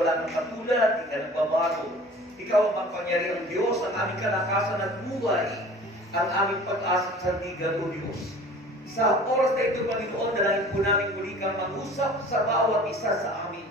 Wala kang katulad, di ka nagbabago. Ikaw ang makapangyarihang Diyos, ang aming kalakasan at buhay, ang aming pag-asa at sandigan, O Diyos. Sa oras na ito, Panginoon, dalangin po namin muli kang mangusap sa bawat isa sa amin.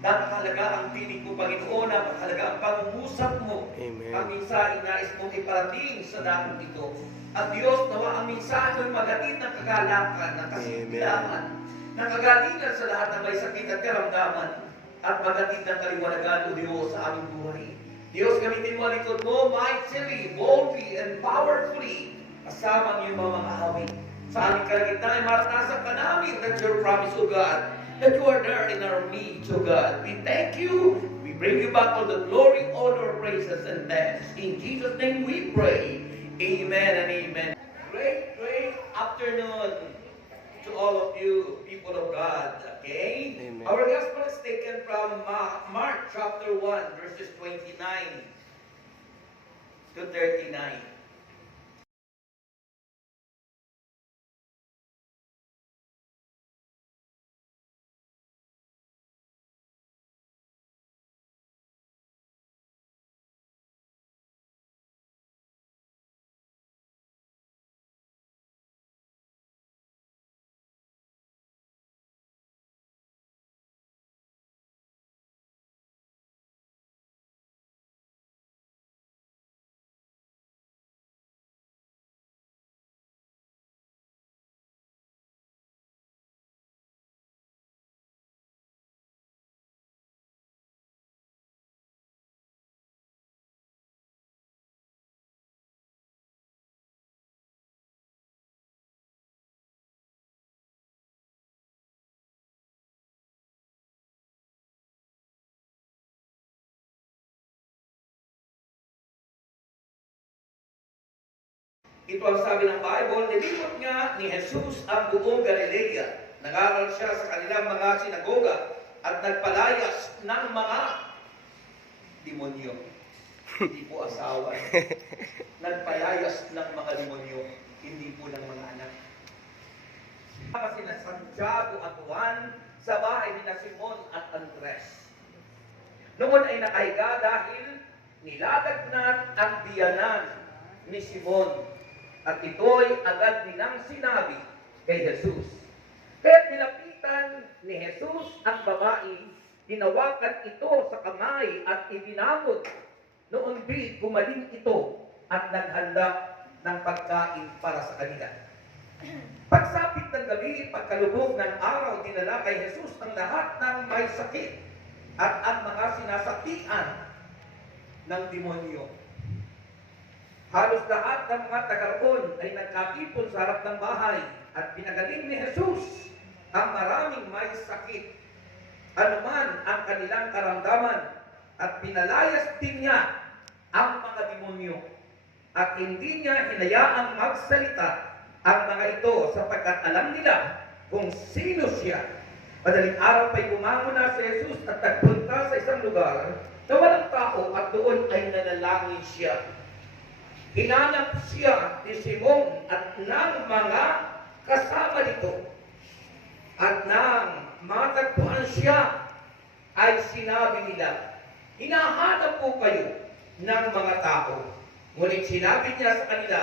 Napakahalaga ang tinig mo, Panginoon, napakahalaga ang pangungusap mo. Amen. Ang mensahe nais mong iparating sa dakong ito. At Diyos, nawa ang mensahe mo'y magatid ng kagalakan, ng kasiglahan, ng kagalingan sa lahat ng may sakit at karamdaman, at magatid ng kaliwanagan, O Diyos, sa aming buhay. Diyos, gamitin mo ang likod mo mightily, boldly, and powerfully, kasama ang iyong mga awit. Sa aming kalagitnaan, maranasan ka namin that your promise, O God, that you are there in our midst, O God. We thank you. We bring you back all the glory, honor, praises, and thanks. In Jesus' name we pray. Amen and amen. Great afternoon to all of you, people of God. Okay? Amen. Our gospel is taken from Mark chapter 1, verses 29 to 39. Ito ang sabi ng Bible, nilipot nga ni Jesus ang buong Galilea. Nag-aral siya sa kanilang mga sinagoga at nagpalayas ng mga demonyo. Hindi po asawa. Nagpalayas ng mga demonyo, hindi po ng mga anak. Kasi na Santiago at Juan sa bahay ni Simon at Andres. Noon ay nakahiga dahil niladagnat ang biyanan ni Simon. At ito'y agad nilang sinabi kay Jesus. Kaya't nilapitan ni Jesus ang babae, hinawakan ito sa kamay at ibinabot. Noon di gumaling ito at naghanda ng pagkain para sa kanila. Pagsapit ng gabi, pagkalubog ng araw, dinala kay Jesus ang lahat ng may sakit at ang mga sinasaktian ng demonyo. Halos lahat ng mga taga-roon ay nagkatipon sa harap ng bahay at pinagaling ni Jesus ang maraming may sakit, anuman ang kanilang karamdaman, at pinalayas din niya ang mga demonyo. At hindi niya hinayaang magsalita ang mga ito sapagkat alam nila kung sino siya. Madaling araw pa'y bumangon na si Jesus at nagpunta sa isang lugar na walang tao at doon ay nanalangin siya. Hinanap siya ni Simon at ng mga kasama nito. At nang matagpuan siya, ay sinabi nila, hinahanap po kayo ng mga tao. Ngunit sinabi niya sa kanila,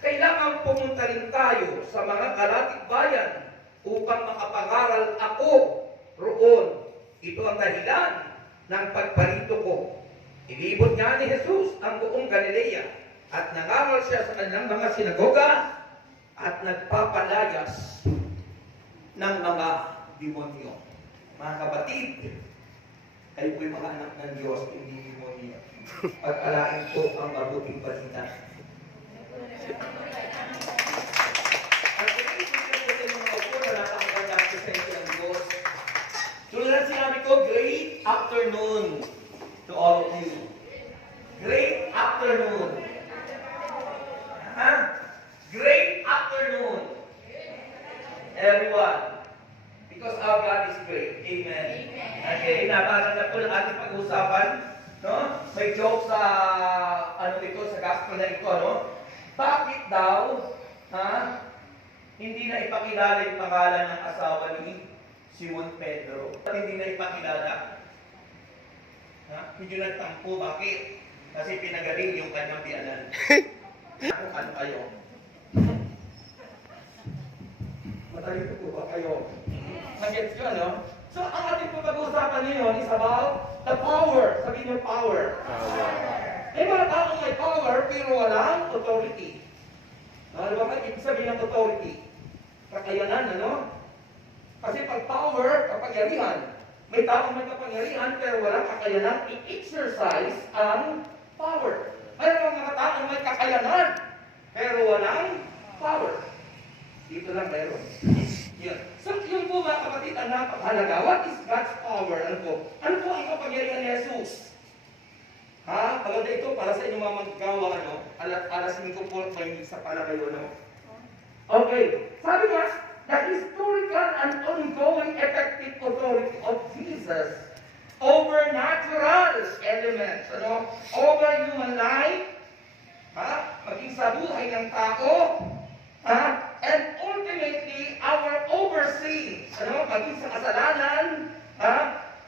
kailangan pumunta rin tayo sa mga karatig bayan upang makapangaral ako roon. Ito ang dahilan ng pagparito ko. Inibot nga ni Jesus ang buong Galilea at nangaral siya sa kanilang mga sinagoga at nagpapalayas ng mga demonyo. Mga kapatid, kayo po'y mga anak ng Diyos, hindi demonyo. Pag-alain po ang mabuting balita. At ito po sa mga upo na napakagandang presensya ng Diyos. Tulad na sinabi ko, great afternoon to all of you. Great afternoon. Great afternoon, everyone. Because our God is great. Amen. Okay, napakaganda po ng ating pag-uusapan. No? May joke sa sa gospel na ito, no? Bakit daw, hindi na ipakilala yung pangalan ng asawa ni Simon Pedro? At hindi na ipakilala? Medyo nagtampo. Bakit? Kasi pinagaling yung kanyang biyanan. Kung ano kayo? Matalino po ba kayo? Mag-gets yun, no? So, ang ating pag-uusapan ngayon is about the power. Sabihin niyo power. May mga taong may power pero walang authority. Ano ba kayo ibig sabihin ng authority? Kakayanan, ano? Kasi pag power, kapangyarihan. May taong may kapangyarihan pero walang kakayanan i-exercise ang power. Mayroon mga taong may kakayanan pero walang power. Dito lang mayroon. Yun. So, yun po mga kapatid, ang napakahalaga. What is God's power? Ano po? Ano po ang kapangyarihan ni Jesus? Maganda ito para sa inyong mga maggawa, no? Alas 5 po, may isa pala kayo, no? Okay. Sabi niya, the historical and ongoing effective authority of Jesus over natural elements, ano? Over human life, maging sa buhay ng tao, and ultimately our overseeing, ano? Maging sa kasalanan,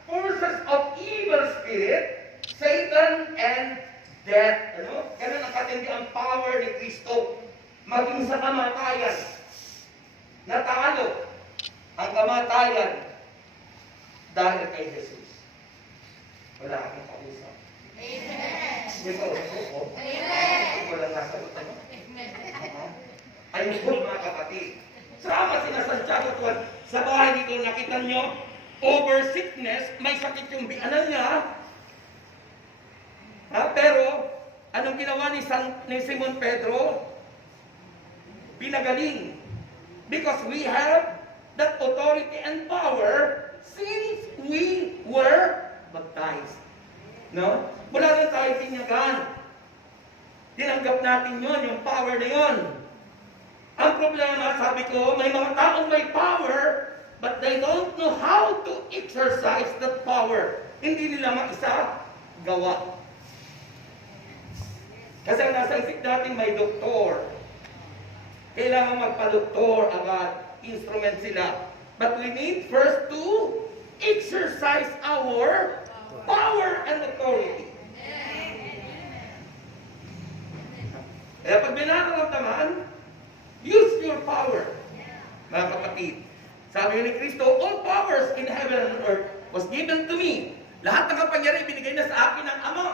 forces of evil spirit, Satan and death, ano? Ganun ang katindi ang power ni Kristo. Maging sa kamatayan, natalo ang kamatayan dahil kay Jesus. Wala akong kausap. Amen. Hindi ba ako? Amen. Walang nasagot ano? Ayun po mga kapatid. Sama sinasadya ko tuwan. Sa bahay dito nakita nyo, over sickness, may sakit yung bianan niya. Pero, anong ginawa ni Simon Pedro? Pinagaling. Because we have that authority and power since we were baptized. No? Wala rin tayo tinyagan. Tinanggap natin yon, yung power na yon. Ang problema, sabi ko, may mga taong may power, but they don't know how to exercise that power. Hindi nila maisa gawa. Kasi ang nasa isip natin may doktor. Kailangan magpa-doktor agad. Instrument sila. But we need first to exercise our power and authority. Kaya pag binakaramdaman, use your power. Mga kapatid, sabi ni Kristo, all powers in heaven and earth was given to me. Lahat ng kapangyarihan binigay na sa akin ng Ama.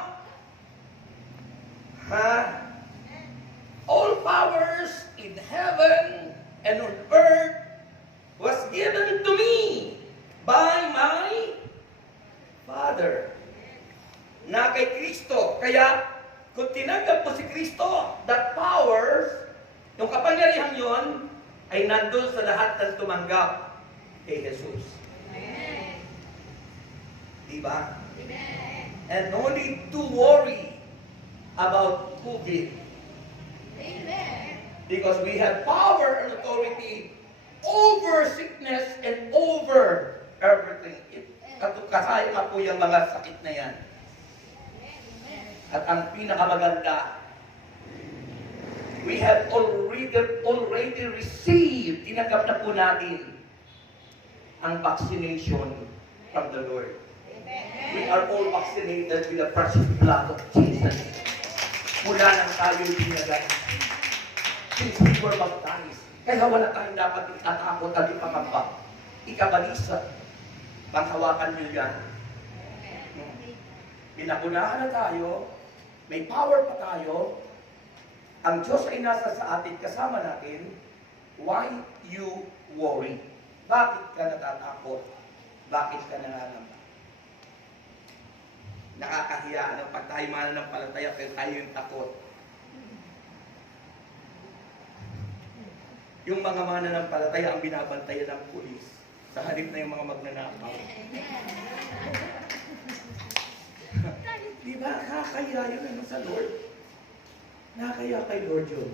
All powers in heaven and on earth was given to me by my Father. Na kay Kristo. Kaya, kung tinanggap mo si Kristo, that powers, yung kapangyarihan yon, ay nandun sa lahat ng tumanggap kay Jesus. Amen. Diba? Amen. And no need to worry about COVID. Amen. Because we have power and authority over sickness and over everything. Kasaya ka po yung mga sakit na yan. At ang pinakamaganda, we have already received, tinanggap na po natin ang vaccination from the Lord. Amen. We are all vaccinated with the precious blood of Jesus. Mula nang tayo binagay. Since we were baptized. Kaya wala tayong dapat itatakot at ipakamba. Ikabalisa. Panghawakan nyo yan. Pinakunahan na tayo. May power pa tayo. Ang Diyos ay nasa sa atin, kasama natin. Why you worry? Bakit ka natatakot? Bakit ka nangangamba? Nakakahiya ng pag tayo mananampalataya pero tayo yung takot. Yung mga mananampalataya ang binabantayan ng pulis sa halip na yung mga magnanakaw. Diba? Nakakahiya yun ano sa Lord? Nakakahiya kay Lord yun.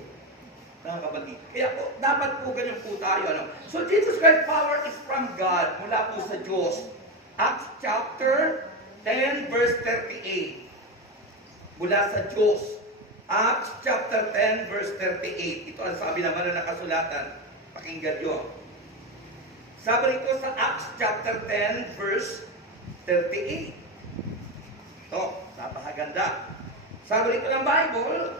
Nakakabagi. Kaya po, dapat po ganyan po tayo. Ano? So Jesus Christ's power is from God, mula po sa Diyos. Acts chapter 10 verse 38. Mula sa Diyos. Acts chapter 10 verse 38. Ito ang sabi naman na nakasulatan. Pakinggan nyo. Sabi rito sa Acts chapter 10 verse 38. Ito, napakaganda. Sabi rito ng Bible,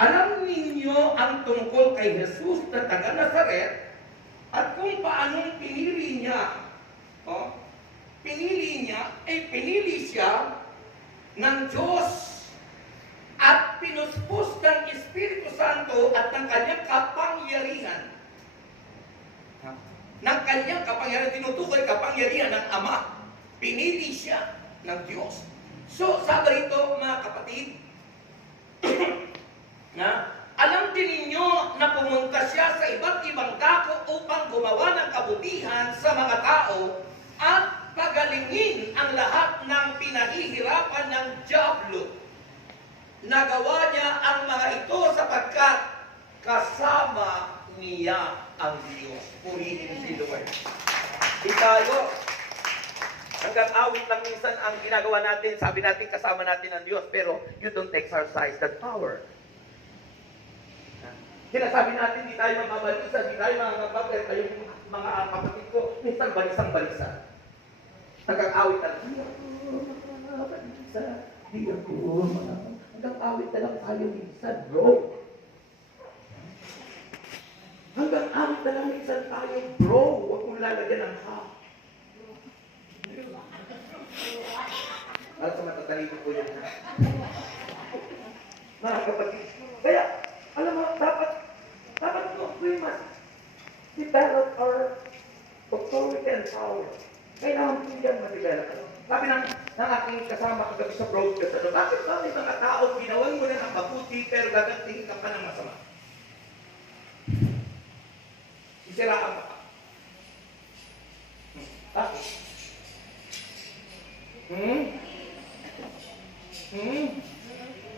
alam ninyo ang tungkol kay Jesus na taga Nazaret at kung paanong pinili niya. Pinili siya ng Diyos at pinuspos ng Espiritu Santo at ng kanyang kapangyarihan. Ng kanyang kapangyarihan, tinutukoy kapangyarihan ng Ama. Pinili siya ng Diyos. So, sabi rito mga kapatid, alam din ninyo na pumunta siya sa iba't ibang dako upang gumawa ng kabutihan sa mga tao at pagalingin ang lahat ng pinahihirapan ng dyablo. Nagawa niya ang mga ito sapagkat kasama niya ang Diyos. Purihin si Lord. Di tayo, hanggang awit lang minsan ang ginagawa natin, sabi natin kasama natin ang Diyos, pero you don't exercise that power. Sinasabi natin, di tayo makabalisa, di tayo makakapagay, kayong mga kapatid ko, minsan balisang-balisa. Hanggang awit na lang, hanggang awit na lang tayo minsan, bro. Hanggang awit na lang minsan tayo, bro. Huwag mong lalagyan ng ha. At sa matatalino po yun. Mga kapatid, kaya, alam mo, dapat we must develop our authority and power. Kailangan po yan ma-develop. Sabi ng aking kasama kagabi sa broadcast, bakit ba may mga tao ginawan mo na ng mabuti pero gagantingin ka pa ng masama? Sisiraan ka pa. Bakit?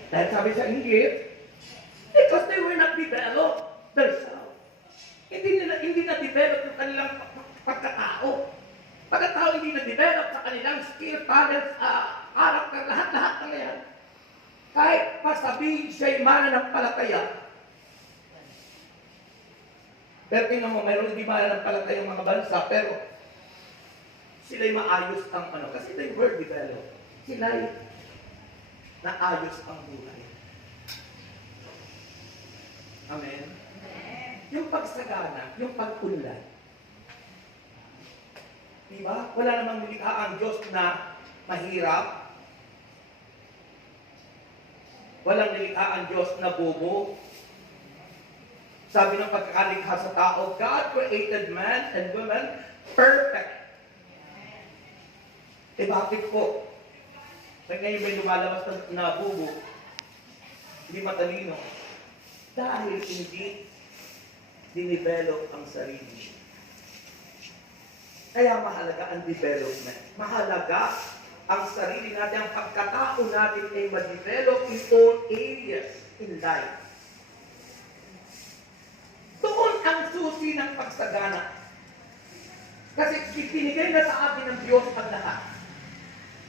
Dahil sabi sa Inggit, because they were not developed themselves. Hindi na-develop yung kanilang pagkatao. Pagkatao hindi na-develop sa kanilang skill, talents, character, lahat-lahat na yan. Kahit pasabihin siya'y mananampalataya. Pero tingnan mo, mayroon hindi mananampalataya yung mga bansa, pero sila'y maayos ang kasi they were developed. Sila'y naayos ang buhay. Amen? Yung pagsagana, yung pag-unlad. Diba? Wala namang nilikha ang Diyos na mahirap. Walang nilikha ang Diyos na bobo. Sabi ng pagkakalikha sa tao, God created man and woman perfect. Eh bakit po? Ngayon may lumalabas na bobo, hindi matalino. Dahil hindi dinevelop ang sarili. Kaya mahalaga ang development. Mahalaga ang sarili natin, ang pagkatao natin ay ma-develop in all areas in life. Doon ang susi ng pagsagana. Kasi ibinigay na sa atin ng Diyos ang lahat.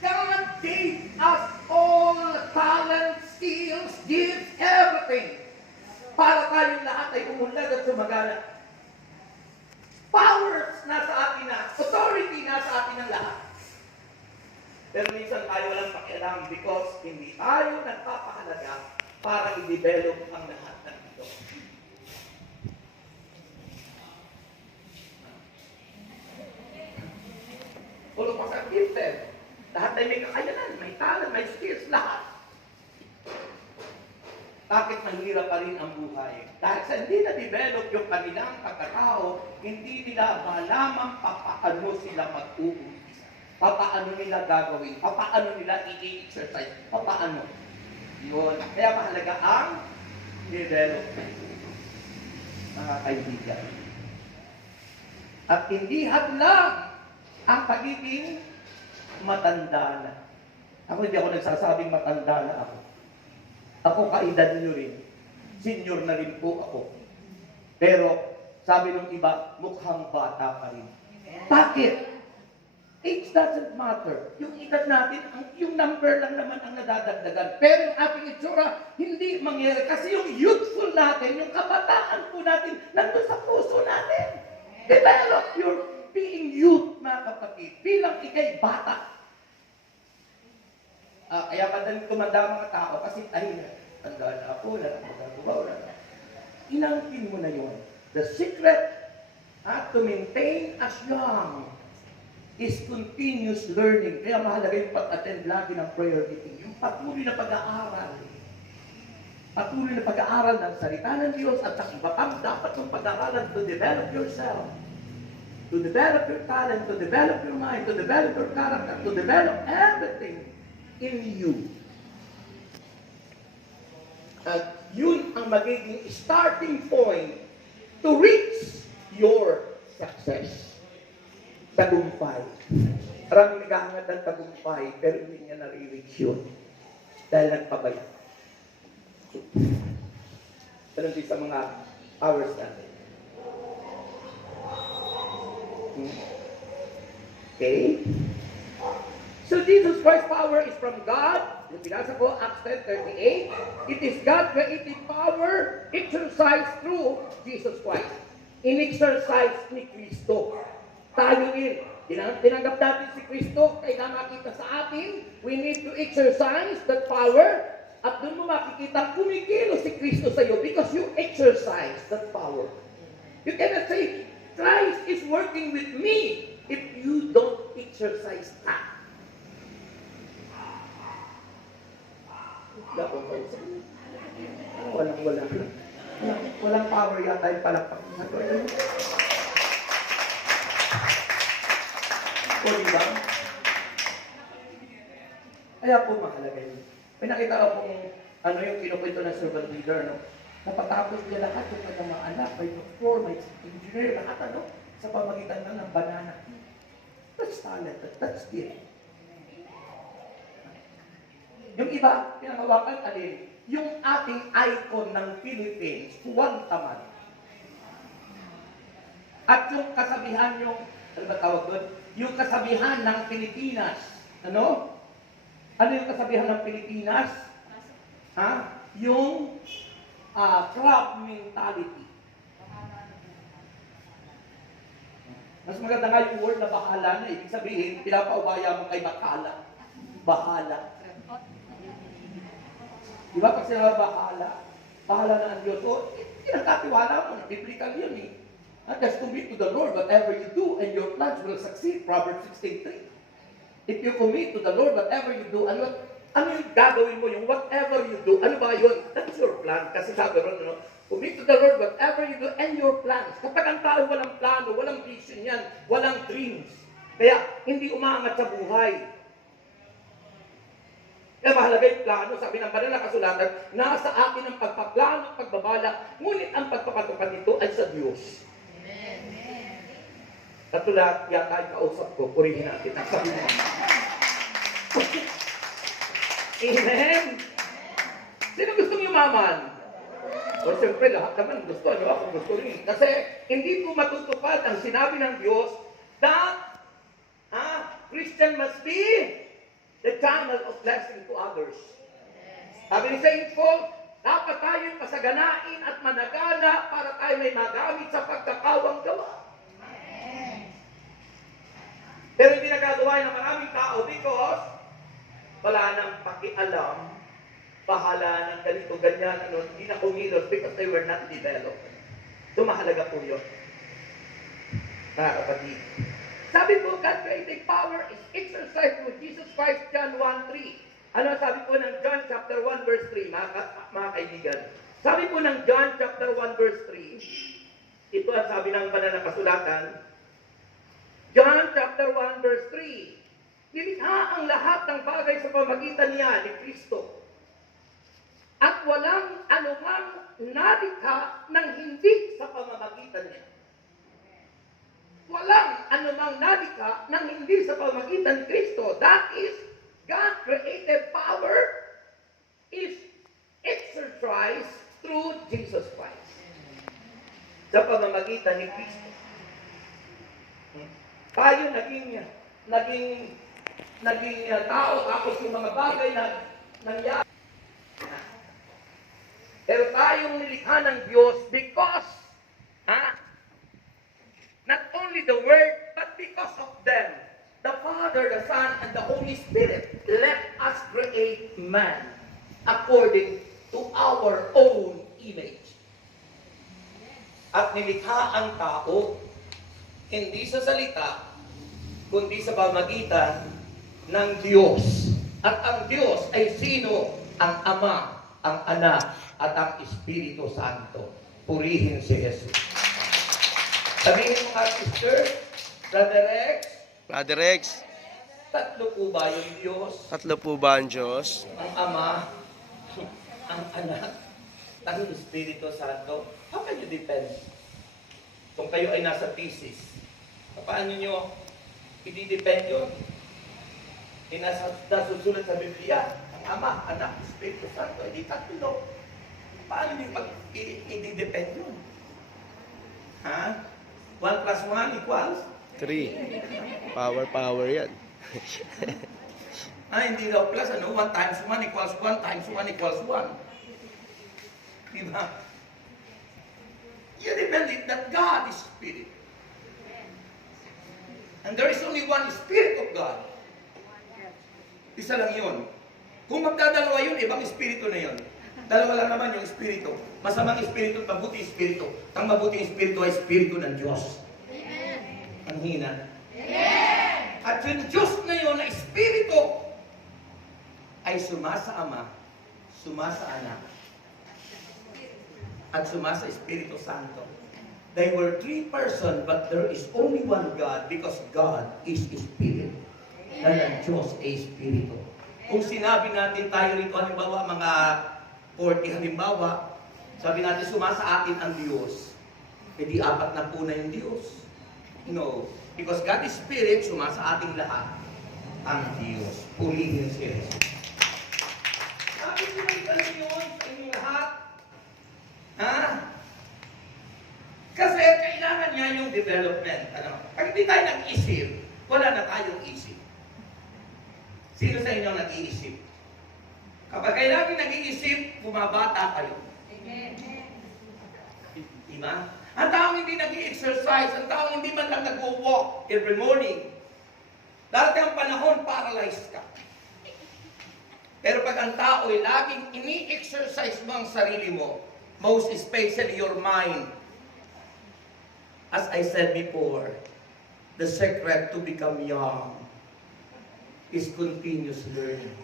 God gave us all talent, skills, gifts, everything. Para tayong lahat ay umunlad at sumagana. Powers nasa atin na, authority nasa atin ng lahat. Pero minsan tayo walang pakialam because hindi tayo nagpapahalaga para i-develop ang lahat ng ito. All of us are gifted. Lahat ay may kakayanan, may talent, may skills, lahat. Bakit mahirap pa rin ang buhay? Dahil sa hindi na-develop yung kanilang pagkatao, hindi nila malamang papaano sila mag-uumpisa. Papaano nila gagawin? Papaano nila i-exercise? Papaano? Yun. Kaya mahalaga ang development. Mga kaibigan. At hindi hadlang ang pagiging matanda na. Ako hindi ako nagsasabing matanda na ako. Ako kaedad nyo rin. Senior na rin po ako. Pero, sabi ng iba, mukhang bata pa rin. Bakit? Age doesn't matter. Yung edad natin, yung number lang naman ang nadadagdagan. Pero yung ating itsura, hindi mangyari. Kasi yung youthful natin, yung kabataan po natin, nandun sa puso natin. Develop your being youth, mga kapatid, bilang ikay bata. Kaya madaling tumanda ang mga tao kasi, tanda na ako, wala na magagawa, wala na. Inangkin mo na yun. The secret to maintain as young is continuous learning. Kaya mahalaga yung pag-attend lagi ng prayer meeting. Yung patuloy na pag-aaral. Patuloy na pag-aaral ng salita ng Diyos at ang iba pang dapat mong pag-aaralan to develop yourself. To develop your talent, to develop your mind, to develop your character, to develop everything in you. At yun ang magiging starting point to reach your success. Tagumpay. Maraming naghahangat ng tagumpay, pero hindi niya nare-reach yun. Dahil nagpabaya. Ganun din sa mga hours natin. Okay? So Jesus Christ's power is from God. Yung binasa ko, Acts 10:38. It is God's creative power exercised through Jesus Christ. In-exercise ni Kristo. Tayo din. Tinanggap natin si Kristo, kaya makita sa atin, we need to exercise that power, at doon mo makikita, kumikilos si Kristo sa iyo because you exercise that power. You cannot say, Christ is working with me if you don't exercise that. Walang power yata yung palakpak. O diba? Kaya po mahalaga yun. May nakita ako kung yung kinukwento ng servant leader, no? Napatapos niya lahat yung kanyang mga anak, may doktor, may engineer, lahat sa pamagitan lang ng banana. That's talent, that's gift. Yung iba, pinangawakan alin, yung ating icon ng Philippines, Juan Taman. At yung kasabihan yung, ano ba tawag doon? Yung kasabihan ng Pilipinas. Ano? Ano yung kasabihan ng Pilipinas? Yung crab mentality. Mas maganda nga yung word na bahala na. Ibig sabihin, pinapaubaya mo kay bakala. Bahala. Di ba? Pag sinabi bahala na ang Diyos. So, pinagkatiwala mo na. Biblical yun eh. Just commit to the Lord whatever you do and your plans will succeed. Proverbs 16:3. If you commit to the Lord whatever you do, ano yung gagawin mo? Yung whatever you do, ano ba yun? That's your plan. Kasi sabi ron, commit to the Lord whatever you do and your plans. Kapag ang tao walang plano, walang vision yan, walang dreams. Kaya hindi umaangat sa buhay. Kaya mahalaga yung plano, sabi ng banal na kasulatan, nasa akin ang pagpaplano at pagbabalak, ngunit ang pagpapatupad nito ay sa Diyos. Katulad, yata yung kausap ko, purihin natin ang sabi mo. Amen! Sino gustong yumaman? O siyempre, lahat naman gusto. Ano ako gusto rin? Kasi hindi po matutupad ang sinabi ng Diyos that Christian must be the channel of blessing to others. Sabi ni St. Paul, dapat tayo'y pasaganain at managana para tayo may magamit sa pagkakawang gawa. Pero hindi nagagawa ng maraming tao because wala nang pakialam, bahala ng ganito, ganyan, hindi na kumilos because they were not developed. So mahalaga po yun. Kapatid. Sabi po, God's creative power is exercised with Jesus Christ, John 1:3. Ano sabi po ng John chapter 1 verse 3, mga kaibigan? Sabi po ng John chapter 1 verse 3, ito ang sabi ng banal na kasulatan, John chapter 1 verse 3, nilikha ang lahat ng bagay sa pamagitan niya ni Kristo. At walang anumang nalikha ng hindi sa pamamagitan niya. Walang anumang nalikha ng hindi sa pamamagitan ni Kristo. That is, God's creative power is exercised through Jesus Christ. Sa pamamagitan ni Kristo. Tayo naging tao, tapos yung mga bagay na nangyari. Pero tayong nilikha ng Diyos because not only the Word, but because of them, the Father, the Son, and the Holy Spirit, let us create man according to our own image. At nilikha ang tao, hindi sa salita, kundi sa pamagitan ng Diyos. At ang Diyos ay sino? Ang Ama, ang Anak, at ang Espiritu Santo. Purihin si Jesus. Sabihin mo nga, sister, Brother Rex, Brother Rex, tatlo po ba yung Diyos? tatlo po ba ang Diyos? Ang Ama, ang Anak, at ang Espiritu Santo. How can you depend? Kung kayo ay nasa thesis, paano nyo i-depend yun? Nasusulat sa Biblia, ang Ama, Anak, Espiritu Santo, hindi tatlo. Paano nyo i-depend yun? Ha? 1 plus 1 equals? 3. Power yan. Hindi daw plus, 1 times 1 equals 1 times 1 equals 1. Diba? You depend that God is Spirit. And there is only one Spirit of God. Isa lang yun. Kung magdadalawa yun, ibang Espiritu na yun. Dalawa lang naman yung Espiritu. Masamang Espiritu at mabuting Espiritu. Ang mabuting Espiritu ay Espiritu ng Diyos. Ang hina. At yung Diyos na yun na Espiritu ay sumasa Ama, sumasa Anak, at sumasa Espiritu Santo. They were 3 persons, but there is only one God because God is Spirit. Dahil ang Diyos ay Espiritu. Kung sinabi natin tayo rito, halimbawa, mga 40, halimbawa, sabi natin sumasa atin ang Diyos, hindi 4 na po na yung Diyos. No. Because God is Spirit, sumasa ating lahat ang Diyos. Purihin si Jesus. Sabi ko may tanong yun sa inyong lahat. Ha? Kasi kailangan niya yung development. Ano? Pag hindi tayo nag-isip, wala na tayong isip. Sino sa inyo nag-iisip? Kapag kailangan nag-iisip, bumabata kayo. Diba? Ang taong hindi nag-i-exercise, ang taong hindi man lang nag-walk every morning, darating ang panahon, paralyzed ka. Pero pag ang tao ay laging ini-exercise mo ang sarili mo, most especially your mind, as I said before, the secret to become young is continuous learning.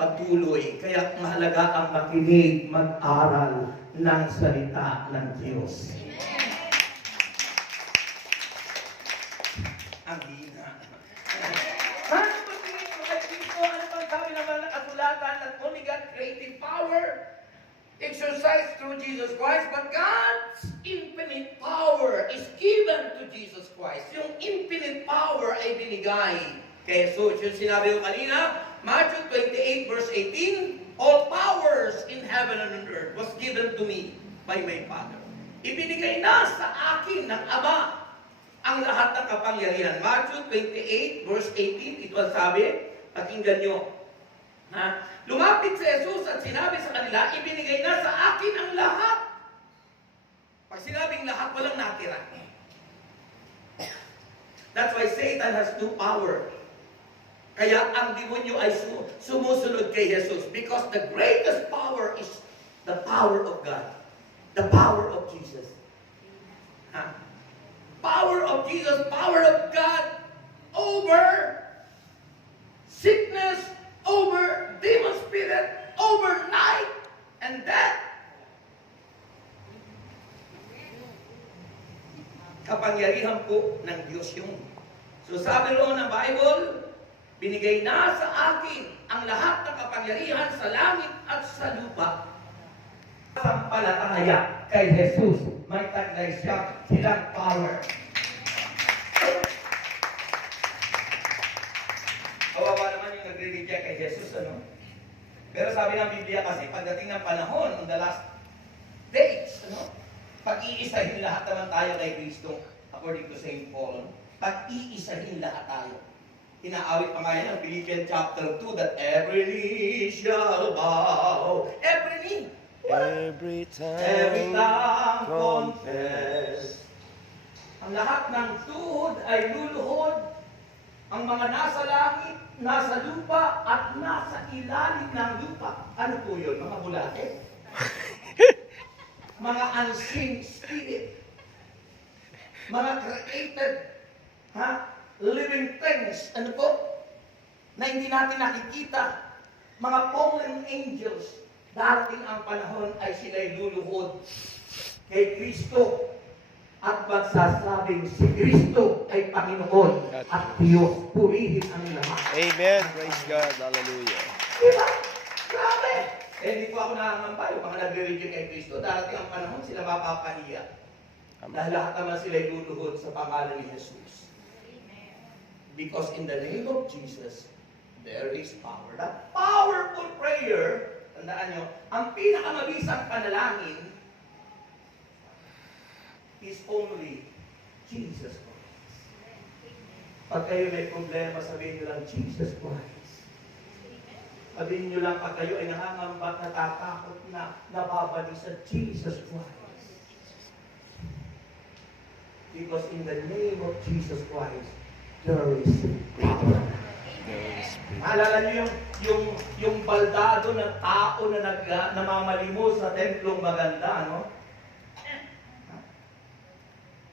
Patuloy. Kaya mahalaga ang makinig, mag-aral ng salita ng Diyos. Ang hina. Ano ba tingin mo kay Cristo? Ano bang sabi naman ng kasulatan that only God creative power exercised through Jesus Christ, but God's infinite power is given to Jesus Christ. Yung infinite power ay binigay kay Jesus. Yung sinabi ko kanina, Matthew 28 verse 18, all powers in heaven and on earth was given to me by my Father. Ibinigay na sa akin ng Ama ang lahat ng kapangyarihan. Matthew 28 verse 18, ito ang sabi, pakinggan nyo. Ha? Lumapit si Jesus at sinabi sa kanila, ibinigay na sa akin ang lahat. Pag sinabing lahat, walang natira. That's why Satan has no power. Kaya ang demonyo ay sumusunod kay Jesus because the greatest power is the power of God. The power of Jesus. Ha? Power of Jesus, power of God over sickness, over demon spirit, over night and death. Kapangyarihan po ng Diyos yun. So sabi roon ng Bible, binigay na sa akin ang lahat ng kapangyarihan sa langit at sa lupa. Sampalataya kay Jesus, may taglay siya silang power. Kawawa naman yung nagre-reject kay Jesus, ano? Pero sabi ng Biblia kasi, pagdating ng panahon, in the last days, ano? Pag-iisahin lahat naman tayo kay Kristo, according to St. Paul. Pag-iisahin lahat tayo. Inaawit pa nga yan ang Philippians chapter 2 that every knee shall bow. Every knee. Every Every time tongue confess. Ang ang lahat ng tuhod ay luluhod, ang mga nasa langit, nasa lupa, at nasa ilalim ng lupa. Ano po yun? Mga bulate? Mga unseen spirit. Mga created, living things. Ano po? Na hindi natin nakikita. Mga fallen angels. Darating ang panahon ay sila'y luluhod kay Kristo. At magsasabing si Kristo ay Panginoon at Diyos. Purihin ang lahat. Amen. Praise God. Hallelujah. Diba? Grabe! Hindi po ako nakangamba. Yung mga nagre-reject kay Kristo, darating ang panahon sila mapapahiya. Dahil lahat naman sila luluhod sa pangalan ni Jesus. Because in the name of Jesus, there is power. The powerful prayer, tandaan nyo, ang pinakamabisang panalangin is only Jesus Christ. Pag kayo may problema, sabihin nyo lang, Jesus Christ. Sabihin nyo lang, pag kayo ay nangangamba at natatakot na nababali sa Jesus Christ. Because in the name of Jesus Christ, there is power. Alala niyo yung baldado na tao na namamalimos sa templong maganda, no?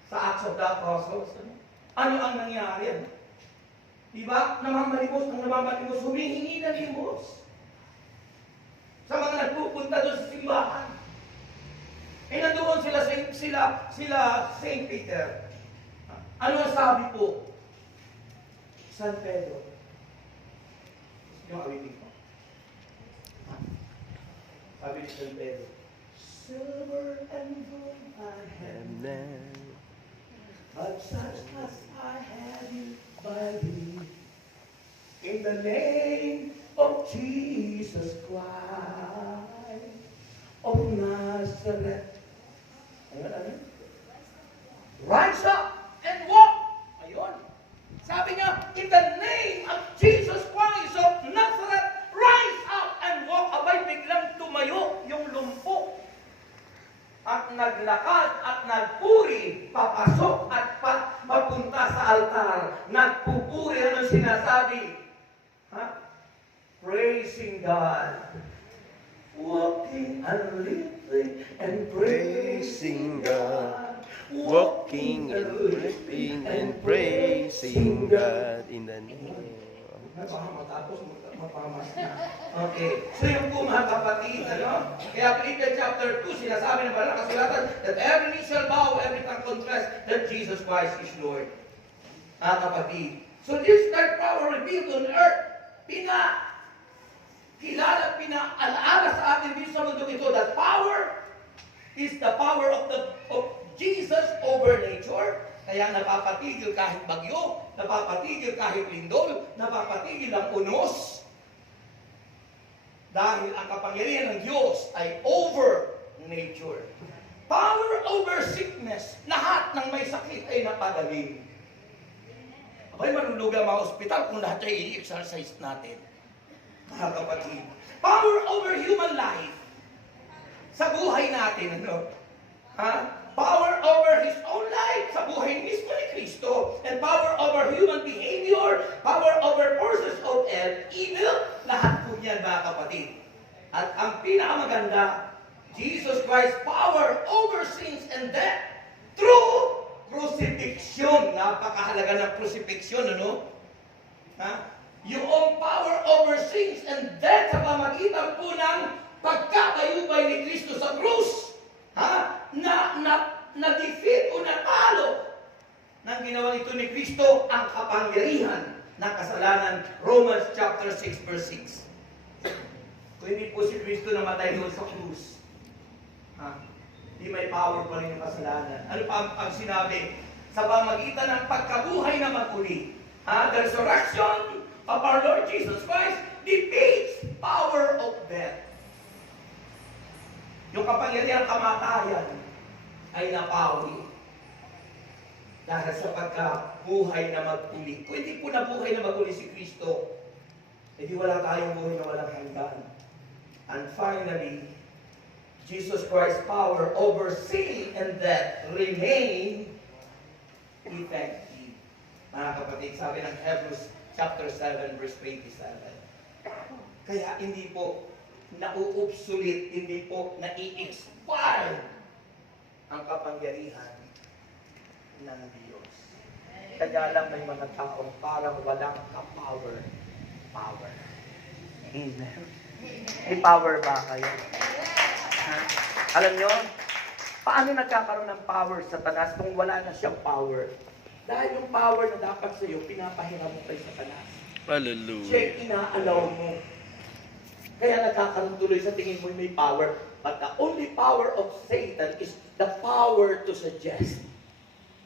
Sa Acts of the Apostles. Ano ang nangyari? Diba? Namamalimos, humihingi ng limos. Sa mga nagpupunta doon sa simbahan. Eh nandoon sila Saint Peter. Ano ang sabi po? San Pedro. Yung awitin ko. Sabi ni San Pedro, silver and gold I have none, but such as I have you by thee. In the name of Jesus Christ of Nazareth. Ano? Rise up and walk. Ayun. Sabi niya, in the name of Jesus Christ of Nazareth, rise up and walk. Abay, biglang tumayo yung lumpo. At naglakad at nagpuri, papasok at mapunta sa altar. Nagpupuri, ano sinasabi? Praising God. Walking and living and praising God. Walking and living and praising God in the name of Okay. So yung po mga kapatid, ano? Kaya Philippians chapter 2, sinasabi ng banal na kasulatan that every knee shall bow, every tongue confess that Jesus Christ is Lord. Mga kapatid. So this third power revealed on earth, kilala, pinaalaala sa atin dito sa mundo ito that power is the power of Jesus over nature. Kaya napapatigil kahit bagyo, napapatigil kahit lindol, napapatigil ang unos. Dahil ang kapangyarihan ng Diyos ay over nature. Power over sickness. Lahat ng may sakit ay napagaling. Abay, maluluga mga ospital kung lahat ay i-exercise natin. Mga kapatid. Power over human life. Sa buhay natin, ano? Power over His own life, sa buhay mismo ni Kristo. And power over human behavior, power over forces of evil. Lahat po yan, mga kapatid. At ang pinakamaganda, Jesus Christ, power over sins and death through crucifixion. Napakahalaga ng crucifixion, ano? Yung power over sins and death sa pamagitan po ng pagkakayubay ni Kristo sa krus. Na-defeat o natalo nang ginawa ito ni Kristo ang kapangyarihan ng kasalanan. Romans chapter 6 verse 6. Kung hindi po si Kristo namatay doon sa krus, hindi may power pa rin yung kasalanan. Ano pa ang sinabi? Sa pamagitan ng pagkabuhay na maguli, the resurrection of our Lord Jesus Christ defeats power of death. Yung kapangyarihan kamatayan ay napawi dahil sa pagkabuhay na maguli. Kung hindi po nabuhay na maguli si Kristo, edi wala tayong buhay na walang hanggan. And finally, Jesus Christ's power over sin and death remain effective. Mga kapatid, sabi ng Hebrews chapter 7 verse 27. Kaya hindi po nauubsulit, hindi po nai-expire ang kapangyarihan ng Diyos. Kaya lang may mga taong parang walang ka-power. Power. Amen. May power ba kayo? Ha? Alam nyo, paano nagkakaroon ng power sa Satanas kung wala na siyang power? Dahil yung power na dapat sa iyo, pinapahiram mo kay Satanas. Hallelujah. Siya inaalaw mo. Kaya nagkakaroon tuloy sa tingin mo may power. But the only power of Satan is the power to suggest.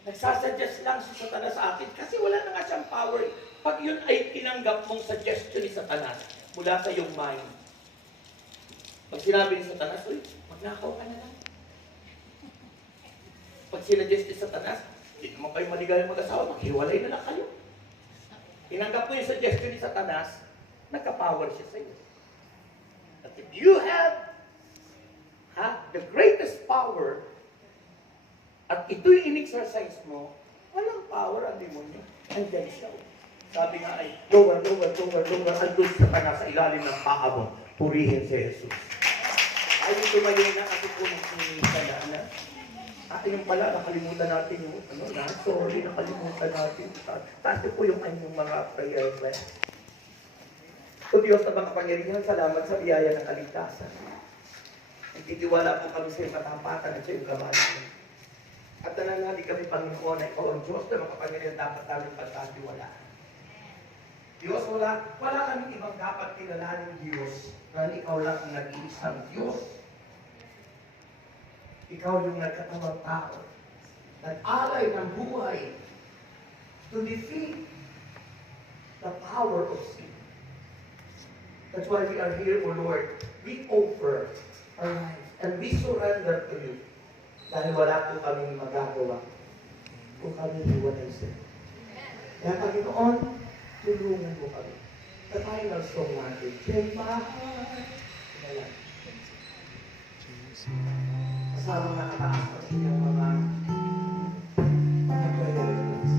Nagsasuggest lang si Satanas sa atin kasi wala na nga siyang power. Pag yun ay tinanggap mong suggestion ni Satanas mula sa iyong mind. Pag sinabi ni Satanas, uy, magnakaw ka na lang. Pag sinuggest ni Satanas, hindi naman kayo maligayang mag-asawa, maghiwalay na lang kayo. Tinanggap mo yung suggestion ni Satanas, nagka-power siya sa iyo. But if you have the greatest power, at ito'y in-exercise mo, walang power ang demonyo. Andiyan siya. Sabi nga ay, lower, andun sa Satanas sa ilalim ng paa mo. Purihin si Jesus. Ay, tumayo na kasi po ng sinisa na. Yung pala, nakalimutan natin yung, sorry, nakalimutan natin. Tayo po yung kanyang mga prayer request. O Diyos na mga pangyarihan, salamat sa biyaya ng kaligtasan. Nagtitiwala po kami sa iyong katapatan at sa iyong kabalan. At nananali kami, Panginoon, na ikaw ang Diyos na makapangyarihan dapat namin pagkatiwalaan. Diyos, wala kami ibang dapat kilalanin Diyos, dahil ikaw lang ang nag-iisang Diyos. Ikaw yung nagkatawang tao, nag-alay ng buhay to defeat the power of sin. That's why we are here, O Lord. We offer our lives and we surrender to you. Dahil wala po kami magagawa kung kami hiwalay sa iyo. Kaya Panginoon, tulungan mo kami. The final song natin, Take my heart. Kasama nakataas pa sa iyong mga prayers.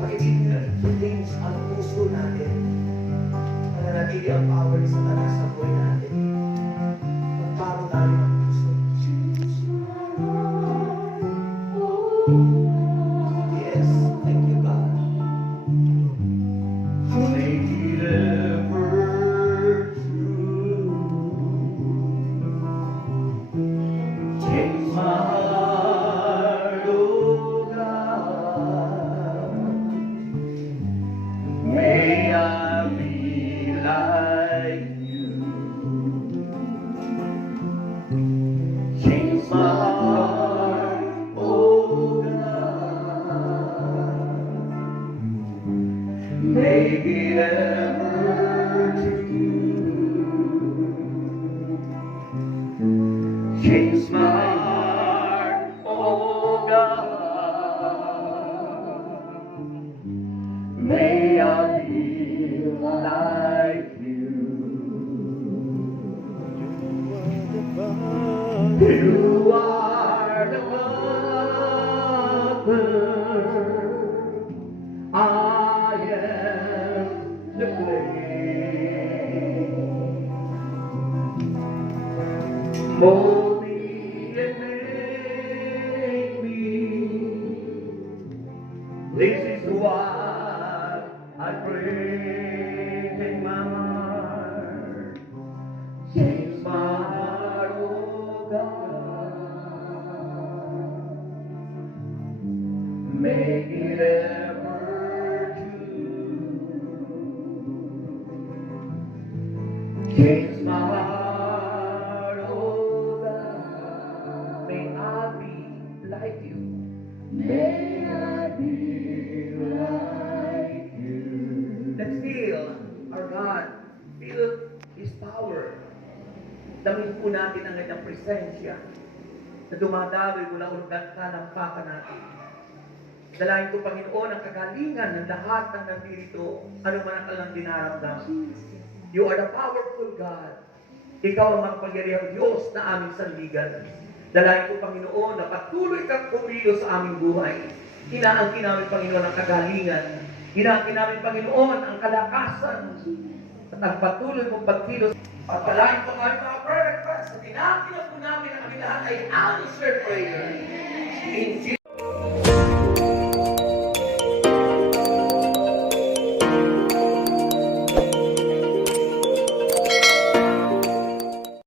Pag-ibig ang puso natin para natili ang power ni Satanas sa buhay natin. Magparo tayo ng puso. Yes, thank you, God. Make it ever true. Take my heart, oh God. May I be like you. Change my heart, oh God. Make it ever true. Change my heart, oh God. May I be like you. You are the Father. I am the clay. Mold me and make me. This is what I pray in my heart. Change my heart, oh God. Make it ever true. Change my heart, oh God. May I be like you. May I be like you. Let's feel our God. Feel His power. Damin po natin ang kanyang presensya na dumadaloy mula ugat kalampakan natin. Dalahin ko, Panginoon, ang kagalingan ng lahat ng nandito, ano man ang kanilang dinaramdam. You are the powerful God. Ikaw ang makapangyarihang Diyos na aming sanligan. Dalahin ko, Panginoon, na patuloy kang pumilo sa aming buhay. Inaangkin namin, Panginoon, ang kagalingan. Inaangkin namin, Panginoon, ang kalakasan at ang patuloy mong pagkilos. Pagpalain po ang mga prayer requests at inaangkin na po namin ang aming lahat ay answered prayer. In Jesus'